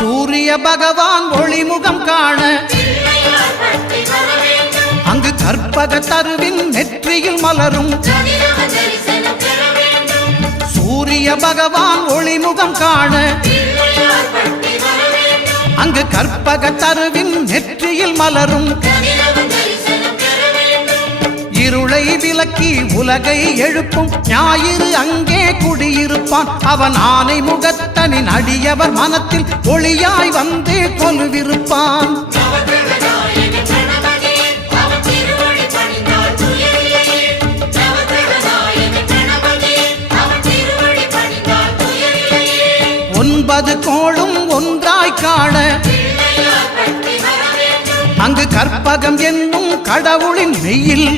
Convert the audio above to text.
சூரிய பகவான் ஒளிமுகம் காண அங்கு கற்பக தருவின் நெற்றியில் மலரும் சூரிய பகவான் ஒளிமுகம் காண அங்கு கற்பக தருவின் நெற்றியில் மலரும் இருளை விலக்கி உலகை எழுப்பும் ஞாயிறு அங்கே குடியிருப்பான் அவன் ஆனை முகத்தனின் அடியவர் மனத்தில் ஒளியாய் வந்து கொலுவிருப்பான் ஒன்பது கோளும் ஒன்றாய் காண அங்கு கற்பகம் என்னும் கடவுளின் மெய்யில்